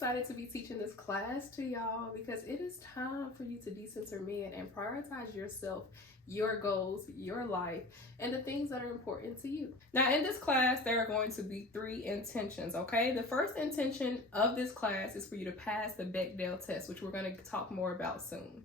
excited to be teaching this class to y'all because it is time for you to decenter men and prioritize yourself, your goals, your life, and the things that are important to you. Now, in this class, there are going to be 3 intentions, okay? The first intention of this class is for you to pass the Bechdel test, which we're going to talk more about soon.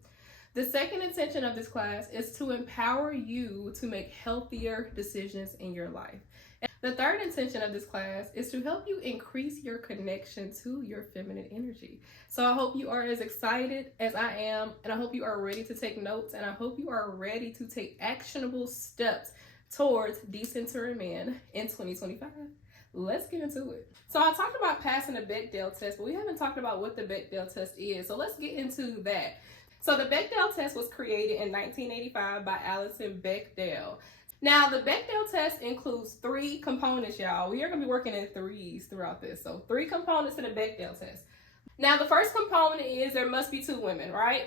The second intention of this class is to empower you to make healthier decisions in your life. And the third intention of this class is to help you increase your connection to your feminine energy. So I hope you are as excited as I am, and I hope you are ready to take notes, and I hope you are ready to take actionable steps towards decentering men in 2025. Let's get into it. So I talked about passing the Bechdel test, but we haven't talked about what the Bechdel test is. So let's get into that. So the Bechdel test was created in 1985 by Alison Bechdel. Now, the Bechdel test includes 3 components, y'all. We are going to be working in threes throughout this. So 3 components to the Bechdel test. Now, the first component is there must be 2 women, right?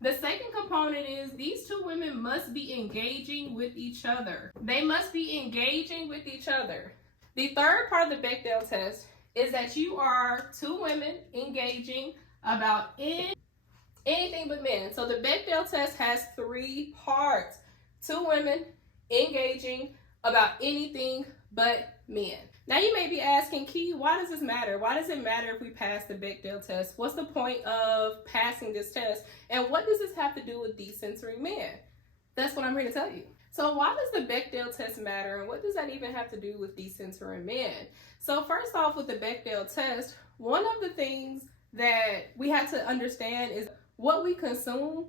The second component is these 2 women must be engaging with each other. They must be engaging with each other. The third part of the Bechdel test is that you are 2 women engaging about anything but men. So the Bechdel test has 3 parts. 2 women engaging about anything but men. Now you may be asking, Key, why does this matter? Why does it matter if we pass the Bechdel test? What's the point of passing this test? And what does this have to do with decentering men? That's what I'm here to tell you. So why does the Bechdel test matter, and what does that even have to do with decentering men? So first off, with the Bechdel test, one of the things that we have to understand is what we consume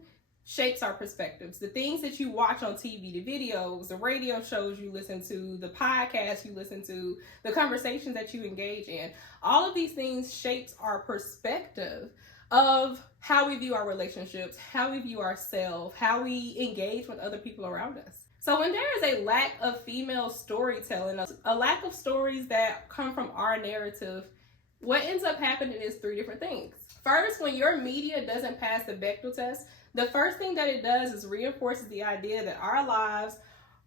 shapes our perspectives. The things that you watch on TV, the videos, the radio shows you listen to, the podcasts you listen to, the conversations that you engage in, all of these things shapes our perspective of how we view our relationships, how we view ourselves, how we engage with other people around us. So when there is a lack of female storytelling, a lack of stories that come from our narrative, what ends up happening is 3 different things. First, when your media doesn't pass the Bechdel test, the first thing that it does is reinforces the idea that our lives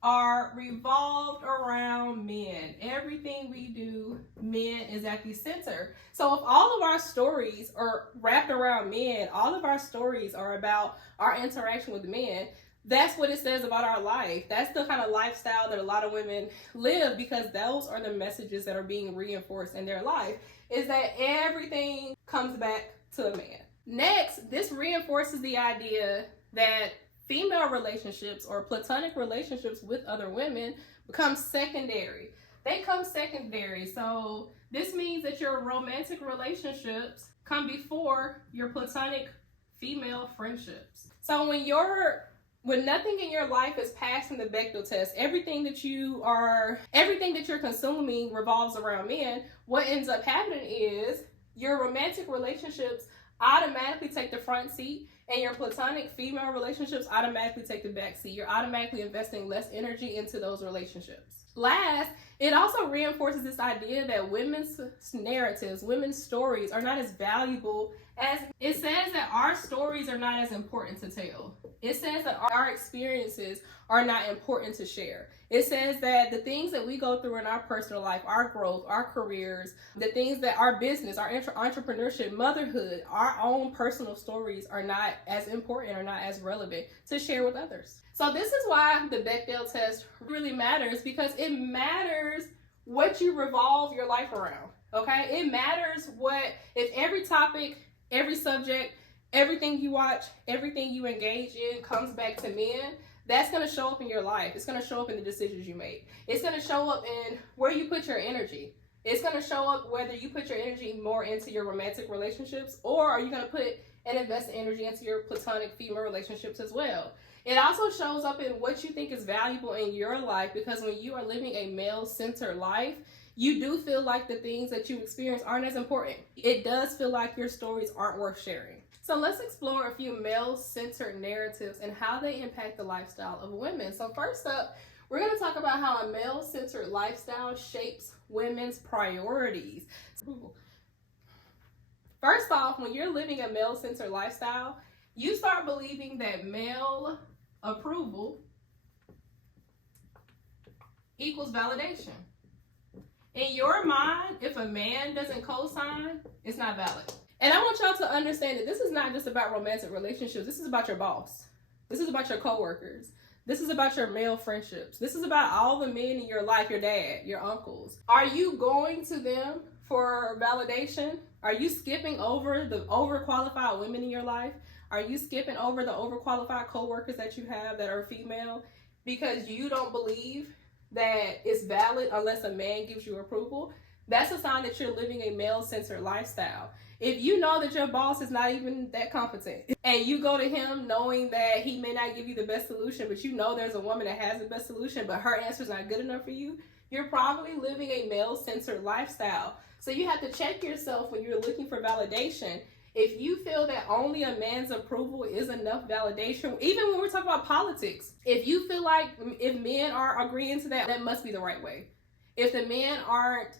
are revolved around men. Everything we do, men is at the center. So if all of our stories are wrapped around men, all of our stories are about our interaction with men, that's what it says about our life. That's the kind of lifestyle that a lot of women live, because those are the messages that are being reinforced in their life, is that everything comes back to a man. Next, this reinforces the idea that female relationships or platonic relationships with other women become secondary. They come secondary. So this means that your romantic relationships come before your platonic female friendships. So when nothing in your life is passing the Bechdel test, everything that you're consuming revolves around men, what ends up happening is your romantic relationships automatically take the front seat, and your platonic female relationships automatically take the back seat. You're automatically investing less energy into those relationships. Last, it also reinforces this idea that women's narratives, women's stories are not as valuable as it says that our stories are not as important to tell. It says that our experiences are not important to share. It says that the things that we go through in our personal life, our growth, our careers, the things that our business, our entrepreneurship, motherhood, our own personal stories are not as important or not as relevant to share with others. So this is why the Bechdel test really matters, because it matters what you revolve your life around, okay? It matters if every topic, every subject, everything you watch, everything you engage in comes back to men, that's going to show up in your life. It's going to show up in the decisions you make. It's going to show up in where you put your energy. It's going to show up whether you put your energy more into your romantic relationships, or are you going to put and invest energy into your platonic female relationships as well. It also shows up in what you think is valuable in your life, because when you are living a male-centered life, you do feel like the things that you experience aren't as important. It does feel like your stories aren't worth sharing. So let's explore a few male-centered narratives and how they impact the lifestyle of women. So first up, we're going to talk about how a male-centered lifestyle shapes women's priorities. First off, when you're living a male-centered lifestyle, you start believing that male approval equals validation. In your mind, if a man doesn't co-sign, it's not valid. And I want y'all to understand that this is not just about romantic relationships. This is about your boss. This is about your coworkers. This is about your male friendships. This is about all the men in your life, your dad, your uncles. Are you going to them for validation? Are you skipping over the overqualified women in your life? Are you skipping over the overqualified coworkers that you have that are female because you don't believe that it's valid unless a man gives you approval? That's a sign that you're living a male-centered lifestyle. If you know that your boss is not even that competent and you go to him knowing that he may not give you the best solution, but you know there's a woman that has the best solution, but her answer is not good enough for you, you're probably living a male-centered lifestyle. So you have to check yourself when you're looking for validation. If you feel that only a man's approval is enough validation, even when we're talking about politics, if you feel like if men are agreeing to that, that must be the right way. If the men aren't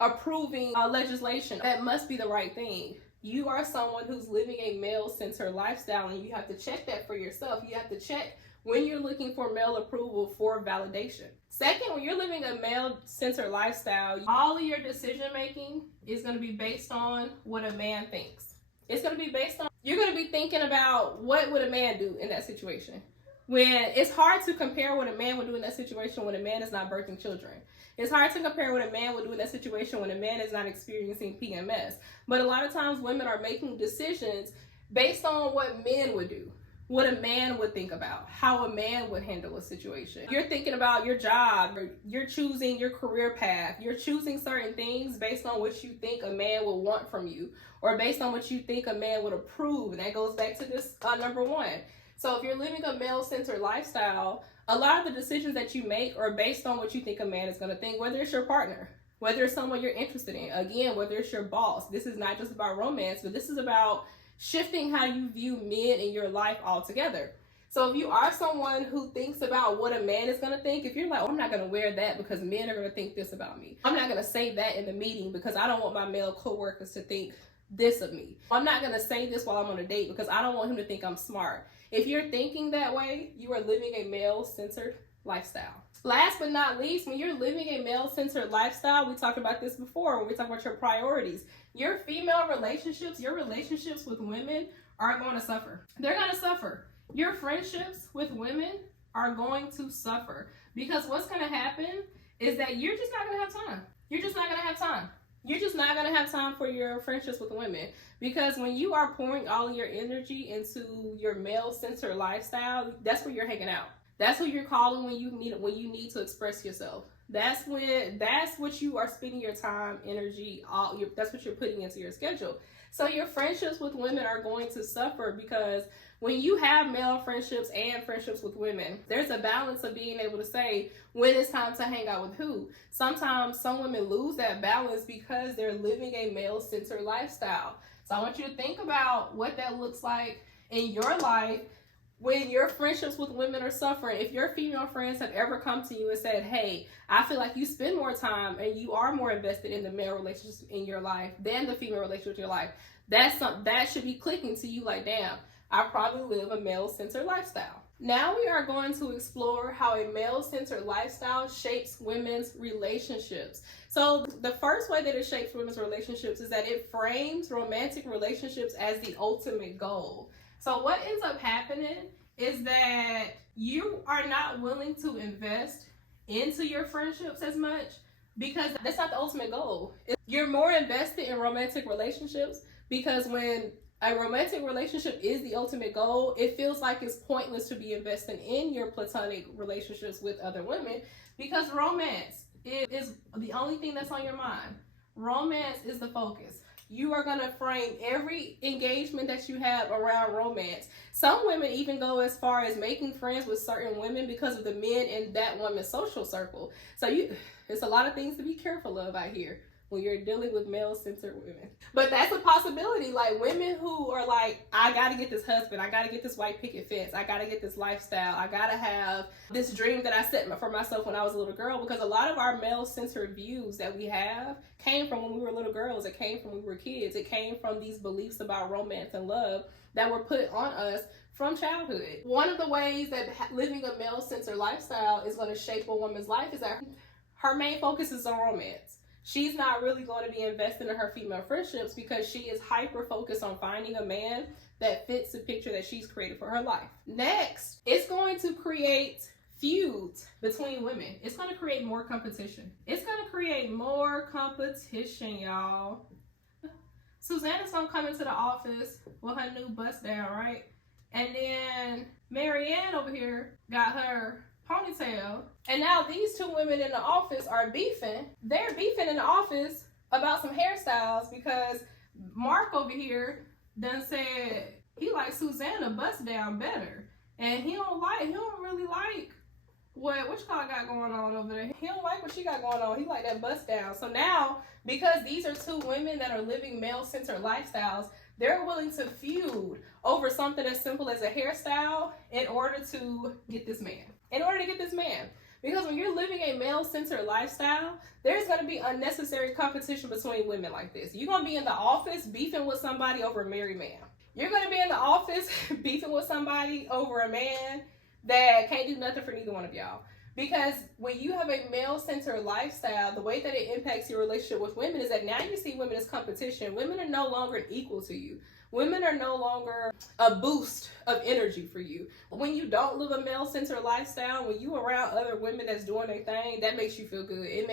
approving legislation, that must be the right thing. You are someone who's living a male-centered lifestyle, and you have to check that for yourself. You have to check when you're looking for male approval for validation. Second, when you're living a male-centered lifestyle, all of your decision-making is going to be based on what a man thinks. It's going to be based on, you're going to be thinking about what would a man do in that situation. When it's hard to compare what a man would do in that situation when a man is not birthing children. It's hard to compare what a man would do in that situation when a man is not experiencing PMS. But a lot of times women are making decisions based on what men would do, what a man would think about, how a man would handle a situation. You're thinking about your job, or you're choosing your career path. You're choosing certain things based on what you think a man would want from you, or based on what you think a man would approve. And that goes back to this number one. So if you're living a male-centered lifestyle, a lot of the decisions that you make are based on what you think a man is going to think, whether it's your partner, whether it's someone you're interested in, again, whether it's your boss. This is not just about romance, but this is about shifting how you view men in your life altogether. So if you are someone who thinks about what a man is going to think, if you're like, oh, I'm not going to wear that because men are going to think this about me. I'm not going to say that in the meeting because I don't want my male coworkers to think this of me. I'm not going to say this while I'm on a date because I don't want him to think I'm smart. If you're thinking that way, you are living a male-centered lifestyle. Last but not least, when you're living a male-centered lifestyle, we talked about this before when we talk about your priorities. Your female relationships, your relationships with women are going to suffer. They're going to suffer. Your friendships with women are going to suffer because what's going to happen is that you're just not going to have time. You're just not going to have time. You're just not going to have time for your friendships with women because when you are pouring all of your energy into your male-centered lifestyle, that's where you're hanging out. That's who you're calling when you need to express yourself. That's what you are spending your time, energy, that's what you're putting into your schedule. So your friendships with women are going to suffer because when you have male friendships and friendships with women, there's a balance of being able to say when it's time to hang out with who. Sometimes some women lose that balance because they're living a male-centered lifestyle. So I want you to think about what that looks like in your life when your friendships with women are suffering. If your female friends have ever come to you and said, hey, I feel like you spend more time and you are more invested in the male relationships in your life than the female relationship in your life, that should be clicking to you like, damn, I probably live a male-centered lifestyle. Now we are going to explore how a male-centered lifestyle shapes women's relationships. So the first way that it shapes women's relationships is that it frames romantic relationships as the ultimate goal. So what ends up happening is that you are not willing to invest into your friendships as much because that's not the ultimate goal. You're more invested in romantic relationships because when a romantic relationship is the ultimate goal, it feels like it's pointless to be investing in your platonic relationships with other women because romance is the only thing that's on your mind. Romance is the focus. You are going to frame every engagement that you have around romance. Some women even go as far as making friends with certain women because of the men in that woman's social circle. So it's a lot of things to be careful of out here when you're dealing with male-centered women. But that's a possibility. Like women who are like, I got to get this husband. I got to get this white picket fence. I got to get this lifestyle. I got to have this dream that I set for myself when I was a little girl. Because a lot of our male-centered views that we have came from when we were little girls. It came from when we were kids. It came from these beliefs about romance and love that were put on us from childhood. One of the ways that living a male-centered lifestyle is going to shape a woman's life is that her main focus is on romance. she's not really going to be invested in her female friendships because she is hyper focused on finding a man that fits the picture that she's created for her life. Next, it's going to create feuds between women. It's going to create more competition. It's going to create more competition, y'all. Susanna's going to come into the office with her new bust down, right? And then Marianne over here got her ponytail. And now these two women in the office are beefing. They're beefing in the office about some hairstyles because Mark over here done said he likes Susanna bust down better. And he don't really like what y'all got going on over there. He don't like what she got going on. He like that bust down. So now, because these are two women that are living male-centered lifestyles, they're willing to feud over something as simple as a hairstyle in order to get this man. Because when you're living a male-centered lifestyle, there's going to be unnecessary competition between women like this. You're going to be in the office beefing with somebody over a married man. You're going to be in the office beefing with somebody over a man that can't do nothing for neither one of y'all. Because when you have a male-centered lifestyle, the way that it impacts your relationship with women is that now you see women as competition. Women are no longer equal to you. Women are no longer a boost of energy for you. When you don't live a male-centered lifestyle, when you around other women that's doing their thing, that makes you feel good. It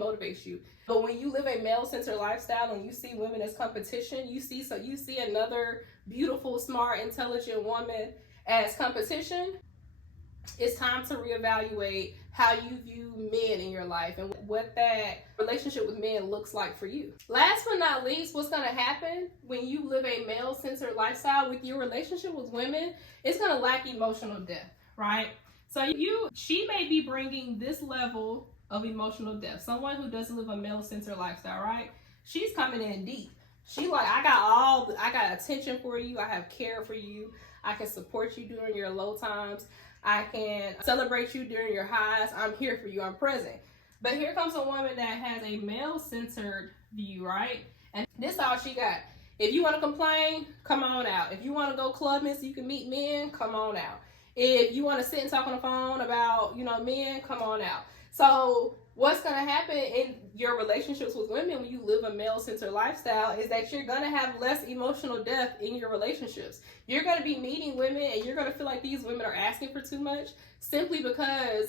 motivates you. But when you live a male-centered lifestyle and you see women as competition, you see another beautiful, smart, intelligent woman as competition, it's time to reevaluate how you view men in your life and what that relationship with men looks like for you. Last but not least, what's going to happen when you live a male-centered lifestyle with your relationship with women, it's going to lack emotional depth, right? So she may be bringing this level of emotional depth. Someone who doesn't live a male-centered lifestyle, right? She's coming in deep. She like, I got attention for you. I have care for you. I can support you during your low times. I can celebrate you during your highs. I'm here for you. I'm present. But here comes a woman that has a male-centered view, right? And this is all she got. If you want to complain, come on out. If you want to go clubbing so you can meet men, come on out. If you want to sit and talk on the phone about, men, come on out. So what's going to happen in your relationships with women when you live a male-centered lifestyle is that you're going to have less emotional depth in your relationships. You're going to be meeting women and you're going to feel like these women are asking for too much simply because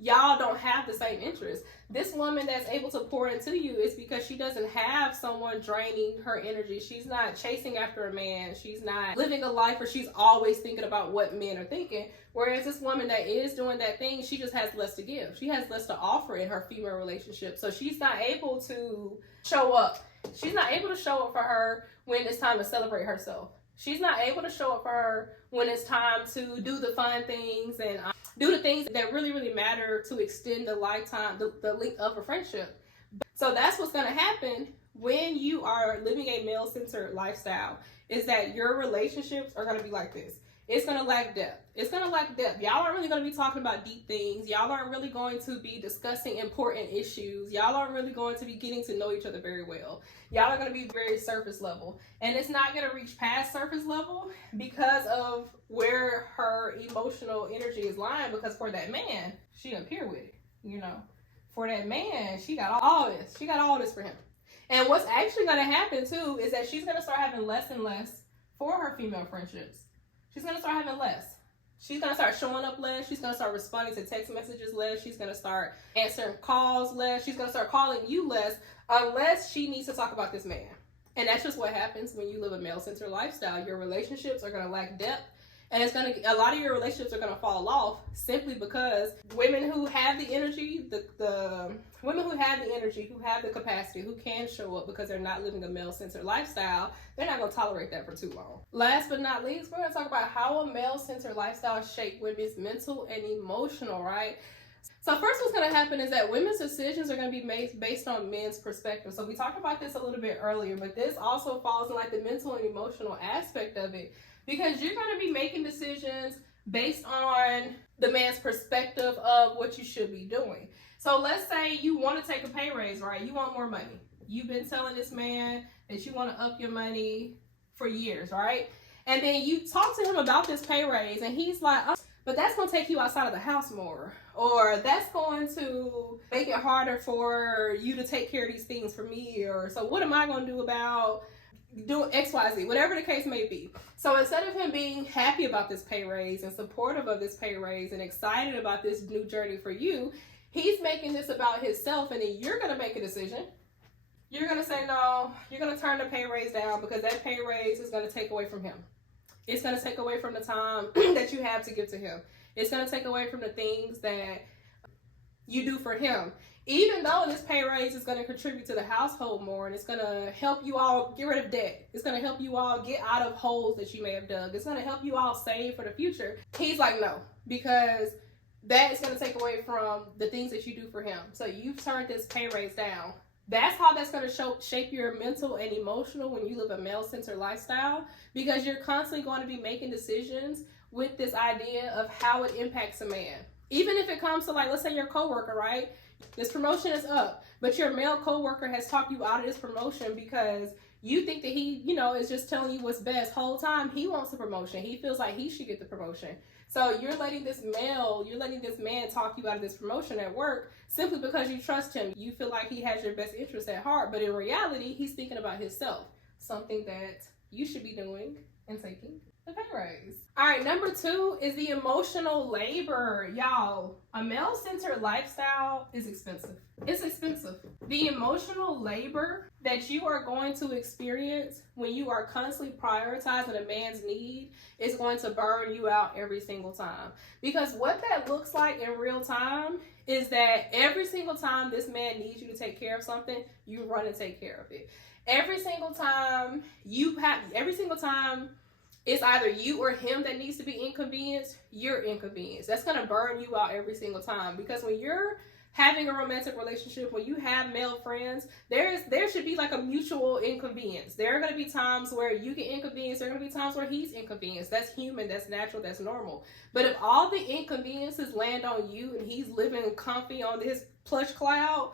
y'all don't have the same interests. This woman that's able to pour into you is because she doesn't have someone draining her energy. She's not chasing after a man. She's not living a life where she's always thinking about what men are thinking. Whereas this woman that is doing that thing, she just has less to give. She has less to offer in her female relationship. So she's not able to show up. She's not able to show up for her when it's time to celebrate herself. She's not able to show up for her when it's time to do the fun things and do the things that really, really matter to extend the lifetime, the length of a friendship. So that's what's going to happen when you are living a male-centered lifestyle, is that your relationships are going to be like this. It's going to lack depth. Y'all aren't really going to be talking about deep things. Y'all aren't really going to be discussing important issues. Y'all aren't really going to be getting to know each other very well. Y'all are going to be very surface level. And it's not going to reach past surface level because of where her emotional energy is lying. Because for that man, she up here with it, For that man, she got all this. She got all this for him. And what's actually going to happen, too, is that she's going to start having less and less for her female friendships. She's going to start having less. She's going to start showing up less. She's going to start responding to text messages less. She's going to start answering calls less. She's going to start calling you less unless she needs to talk about this man. And that's just what happens when you live a male-centered lifestyle. Your relationships are going to lack depth. And a lot of your relationships are going to fall off simply because women who have the energy, the women who have the energy, who have the capacity, who can show up because they're not living a male-centered lifestyle, they're not going to tolerate that for too long. Last but not least, we're going to talk about how a male-centered lifestyle shapes women's mental and emotional, right? So first what's going to happen is that women's decisions are going to be made based on men's perspective. So we talked about this a little bit earlier, but this also falls in like the mental and emotional aspect of it. Because you're going to be making decisions based on the man's perspective of what you should be doing. So let's say you want to take a pay raise, right? You want more money. You've been telling this man that you want to up your money for years, right? And then you talk to him about this pay raise and he's like, oh, but that's going to take you outside of the house more, or that's going to make it harder for you to take care of these things for me, or so what am I going to do about doing XYZ, whatever the case may be. So instead of him being happy about this pay raise and supportive of this pay raise and excited about this new journey for you, he's making this about himself, and then you're going to make a decision. You're going to say no, you're going to turn the pay raise down because that pay raise is going to take away from him. It's going to take away from the time that you have to give to him. It's going to take away from the things that you do for him. Even though this pay raise is going to contribute to the household more, and it's going to help you all get rid of debt. It's going to help you all get out of holes that you may have dug. It's going to help you all save for the future. He's like, no, because that is going to take away from the things that you do for him. So you've turned this pay raise down. That's how that's going to shape your mental and emotional when you live a male-centered lifestyle, because you're constantly going to be making decisions with this idea of how it impacts a man. Even if it comes to, like, let's say your coworker, right? This promotion is up, but your male coworker has talked you out of this promotion because you think that he, is just telling you what's best. Whole time he wants the promotion. He feels like he should get the promotion. So you're letting this man talk you out of this promotion at work simply because you trust him. You feel like he has your best interest at heart, but in reality, he's thinking about himself. Something that you should be doing and taking the pay raise. All right, number 2 is the emotional labor. Y'all, a male-centered lifestyle is expensive. It's expensive. The emotional labor that you are going to experience when you are constantly prioritizing a man's need is going to burn you out every single time. Because what that looks like in real time is that every single time this man needs you to take care of something, you run and take care of it. Every single time it's either you or him that needs to be inconvenienced, you're inconvenienced. That's going to burn you out every single time. Because when you're having a romantic relationship, when you have male friends, there should be like a mutual inconvenience. There are going to be times where you get inconvenienced. There are going to be times where he's inconvenienced. That's human. That's natural. That's normal. But if all the inconveniences land on you and he's living comfy on this plush cloud,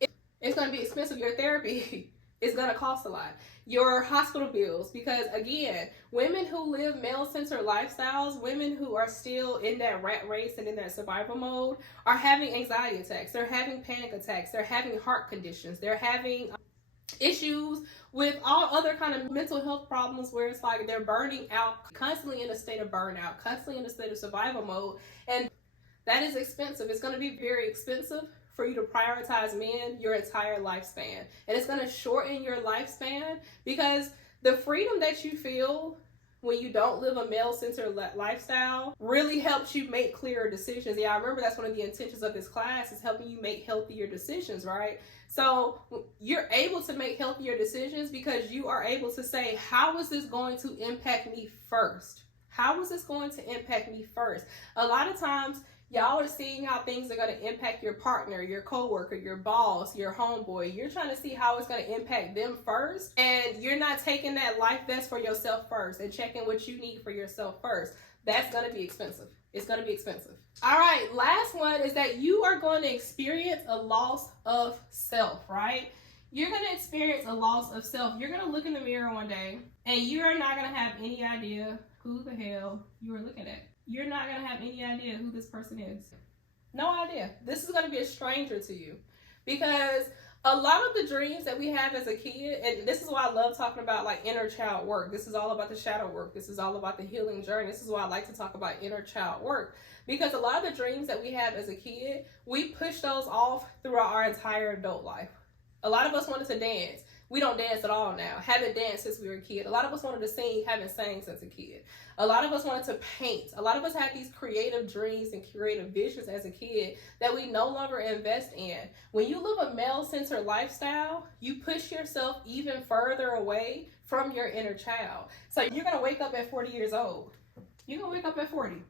it's going to be expensive. Your therapy is going to cost a lot. Your hospital bills, because again, women who live male-centered lifestyles, women who are still in that rat race and in that survival mode, are having anxiety attacks. They're having panic attacks. They're having heart conditions. They're having issues with all other kind of mental health problems where it's like they're burning out, constantly in a state of burnout, constantly in a state of survival mode. And that is expensive. It's going to be very expensive for you to prioritize men your entire lifespan. And it's going to shorten your lifespan because the freedom that you feel when you don't live a male-centered lifestyle really helps you make clearer decisions. Yeah, I remember that's one of the intentions of this class, is helping you make healthier decisions, right? So you're able to make healthier decisions because you are able to say, how is this going to impact me first? How is this going to impact me first? A lot of times, y'all are seeing how things are going to impact your partner, your coworker, your boss, your homeboy. You're trying to see how it's going to impact them first, and you're not taking that life vest for yourself first and checking what you need for yourself first. That's going to be expensive. It's going to be expensive. All right, last one is that you are going to experience a loss of self, right? You're going to experience a loss of self. You're going to look in the mirror one day, and you're not going to have any idea who the hell you are looking at. You're not going to have any idea who this person is. No idea. This is going to be a stranger to you. Because a lot of the dreams that we have as a kid, and this is why I love talking about like inner child work. This is all about the shadow work. This is all about the healing journey. This is why I like to talk about inner child work. Because a lot of the dreams that we have as a kid, we push those off throughout our entire adult life. A lot of us wanted to dance. We don't dance at all now. Haven't danced since we were a kid. A lot of us wanted to sing. Haven't sang since a kid. A lot of us wanted to paint. A lot of us had these creative dreams and creative visions as a kid that we no longer invest in. When you live a male-centered lifestyle, you push yourself even further away from your inner child. So you're going to wake up at 40 years old. You're going to wake up at 40.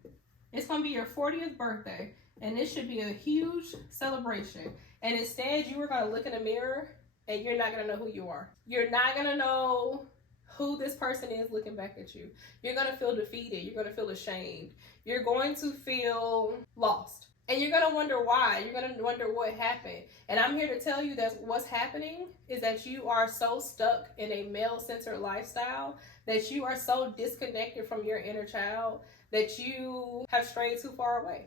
It's going to be your 40th birthday. And this should be a huge celebration. And instead, you are going to look in the mirror and you're not going to know who you are. You're not going to know who this person is looking back at you. You're going to feel defeated. You're going to feel ashamed. You're going to feel lost. And you're going to wonder why. You're going to wonder what happened. And I'm here to tell you that what's happening is that you are so stuck in a male-centered lifestyle that you are so disconnected from your inner child that you have strayed too far away.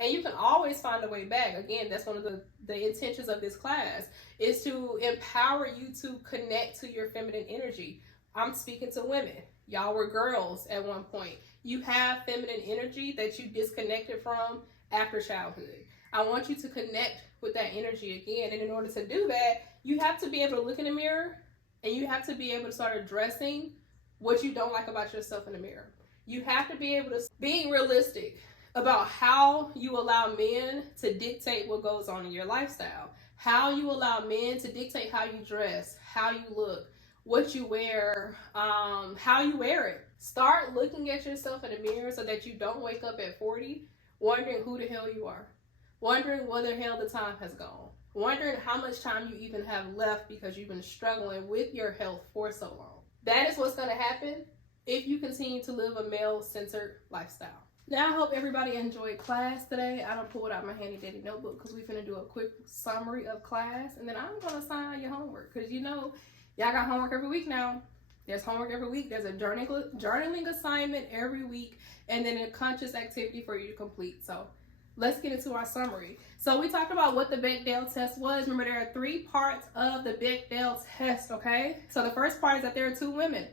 And you can always find a way back. Again, that's one of the intentions of this class, is to empower you to connect to your feminine energy. I'm speaking to women. Y'all were girls at one point. You have feminine energy that you disconnected from after childhood. I want you to connect with that energy again. And in order to do that, you have to be able to look in the mirror, and you have to be able to start addressing what you don't like about yourself in the mirror. You have to be able to being realistic about how you allow men to dictate what goes on in your lifestyle, how you allow men to dictate how you dress, how you look, what you wear, how you wear it. Start looking at yourself in the mirror so that you don't wake up at 40 wondering who the hell you are, wondering where the hell the time has gone, wondering how much time you even have left because you've been struggling with your health for so long. That is what's going to happen if you continue to live a male-centered lifestyle. Now, I hope everybody enjoyed class today. I don't pull out my handy dandy notebook because we're going to do a quick summary of class, and then I'm going to assign your homework because you know y'all got homework every week now. There's homework every week. There's a journaling assignment every week, and then a conscious activity for you to complete. So let's get into our summary. So we talked about what the Bechdel test was. Remember, there are 3 parts of the Bechdel test, okay? So the first part is that there are 2 women.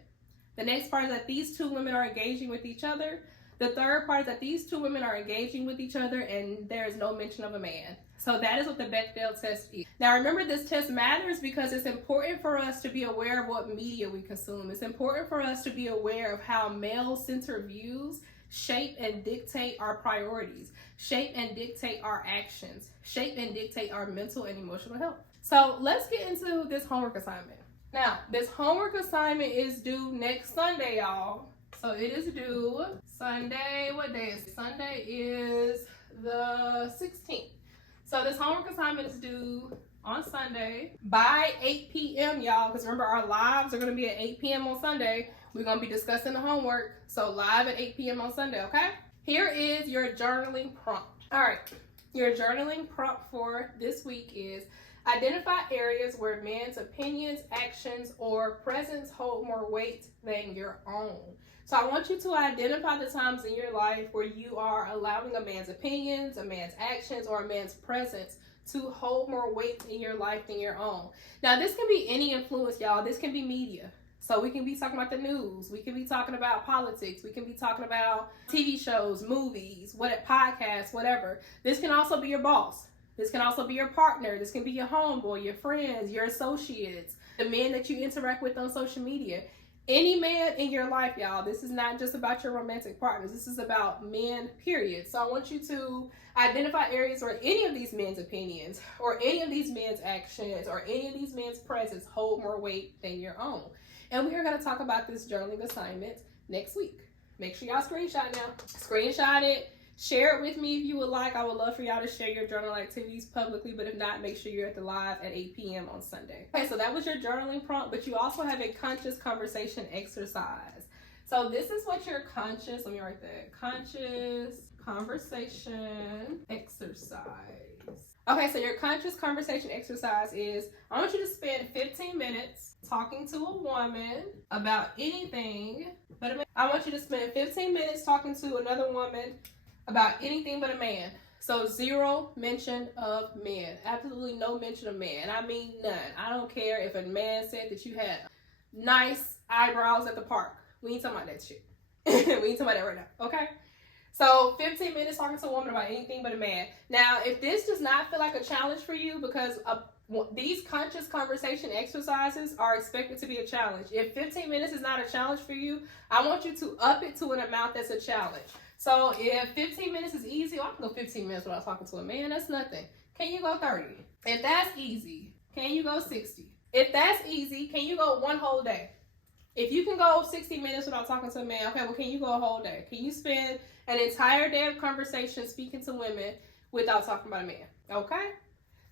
The next part is that these 2 women are engaging with each other. The third part is that these 2 women are engaging with each other and there is no mention of a man. So that is what the Bechdel test is. Now remember, this test matters because it's important for us to be aware of what media we consume. It's important for us to be aware of how male-centered views shape and dictate our priorities, shape and dictate our actions, shape and dictate our mental and emotional health. So let's get into this homework assignment. Now, this homework assignment is due next Sunday, y'all. So it is due Sunday. What day is it? Sunday is the 16th. So this homework assignment is due on Sunday by 8 p.m. y'all, because remember, our lives are going to be at 8 p.m. on Sunday. We're going to be discussing the homework. So live at 8 p.m. on Sunday, okay? Here is your journaling prompt. All right. Your journaling prompt for this week is identify areas where men's opinions, actions, or presence hold more weight than your own. So I want you to identify the times in your life where you are allowing a man's opinions, a man's actions, or a man's presence to hold more weight in your life than your own. Now, this can be any influence, y'all. This can be media. So we can be talking about the news. We can be talking about politics. We can be talking about TV shows, movies, podcasts, whatever. This can also be your boss. This can also be your partner. This can be your homeboy, your friends, your associates, the men that you interact with on social media. Any man in your life, y'all. This is not just about your romantic partners. This is about men, period. So I want you to identify areas where any of these men's opinions or any of these men's actions or any of these men's presence hold more weight than your own. And we are going to talk about this journaling assignment next week. Make sure y'all screenshot now. Screenshot it. Share it with me if you would like. I would love for y'all to share your journal activities publicly, but if not, make sure you're at the live at 8 p.m. on Sunday. Okay, so that was your journaling prompt, but you also have a conscious conversation exercise. So this is what your conscious, let me write that, conscious conversation exercise. Okay, so your conscious conversation exercise is, I want you to spend 15 minutes talking to a woman about anything, but I want you to spend 15 minutes talking to another woman about anything but a man. So 0 mention of men. Absolutely no mention of man. I mean none. I don't care if a man said that you had nice eyebrows at the park. We ain't talking about that shit. We ain't talking about that right now, okay? So 15 minutes talking to a woman about anything but a man. Now, if this does not feel like a challenge for you, because these conscious conversation exercises are expected to be a challenge. If 15 minutes is not a challenge for you, I want you to up it to an amount that's a challenge. So if 15 minutes is easy, I can go 15 minutes without talking to a man. That's nothing. Can you go 30? If that's easy, can you go 60? If that's easy, can you go one whole day? If you can go 60 minutes without talking to a man, okay, well, can you go a whole day? Can you spend an entire day of conversation speaking to women without talking about a man? Okay?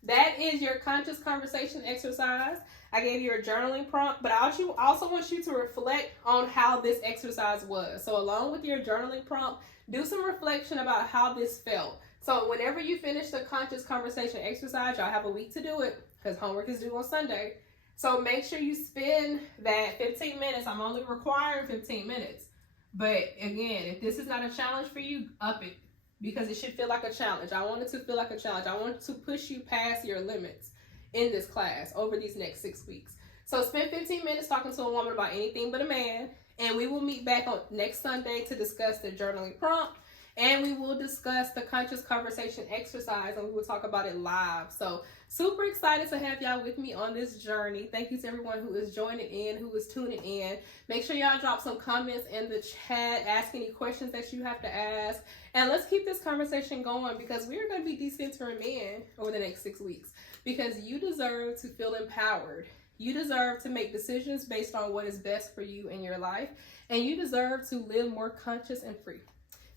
That is your conscious conversation exercise. I gave you a journaling prompt, but I also want you to reflect on how this exercise was. So along with your journaling prompt, do some reflection about how this felt. So whenever you finish the conscious conversation exercise, y'all have a week to do it because homework is due on Sunday. So make sure you spend that 15 minutes. I'm only requiring 15 minutes. But again, if this is not a challenge for you, up it. Because it should feel like a challenge. I want it to feel like a challenge. I want to push you past your limits in this class over these next 6 weeks. So spend 15 minutes talking to a woman about anything but a man. And we will meet back on next Sunday to discuss the journaling prompt. And we will discuss the conscious conversation exercise, and we will talk about it live. So super excited to have y'all with me on this journey. Thank you to everyone who is joining in, who is tuning in. Make sure y'all drop some comments in the chat. Ask any questions that you have to ask. And let's keep this conversation going, because we're going to be decentering men over the next 6 weeks. Because you deserve to feel empowered. You deserve to make decisions based on what is best for you in your life. And you deserve to live more conscious and free.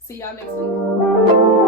See y'all next week.